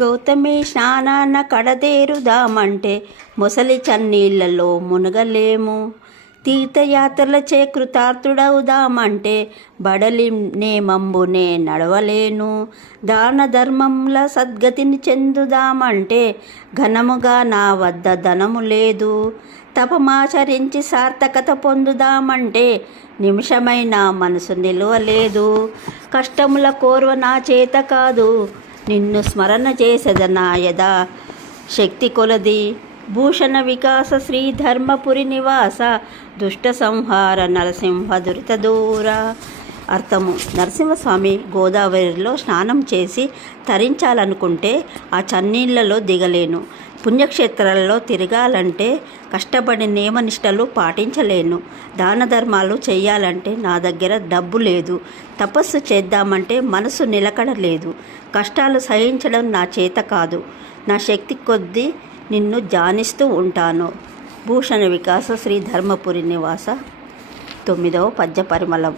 గౌతమి స్నానాన కడతేరుదామంటే మొసలి చన్నీళ్లలో మునగలేము. తీర్థయాత్రలచే కృతార్థుడవుదామంటే బడలి నేమంబునే నడవలేను. దాన ధర్మముల సద్గతిని చెందుదామంటే ఘనముగా నా వద్ద ధనము లేదు. తపమాచరించి సార్థకత పొందుదామంటే నిమిషమైన మనసు నిలవలేదు. కష్టముల కోర్వ నా చేత కాదు, నిన్ను స్మరణ చేసెద నా యదా శక్తి కొలది. భూషణ వికాస శ్రీ ధర్మపురి నివాస దుష్ట సంహార నరసింహ దురిత దూర. అర్థము: నరసింహస్వామి గోదావరిలో స్నానం చేసి తరించాలనుకుంటే ఆ చన్నీళ్లలో దిగలేను. పుణ్యక్షేత్రాలలో తిరగాలంటే కష్టపడి నియమనిష్టలు పాటించలేను. దాన ధర్మాలు చేయాలంటే నా దగ్గర డబ్బు లేదు. తపస్సు చేద్దామంటే మనసు నిలకడలేదు. కష్టాలు సహించడం నా చేత కాదు. నా శక్తి కొద్దీ నిన్ను ధ్యానిస్తూ ఉంటాను. భూషణ వికాస శ్రీ ధర్మపురి నివాస 9వ పద్య పరిమళం.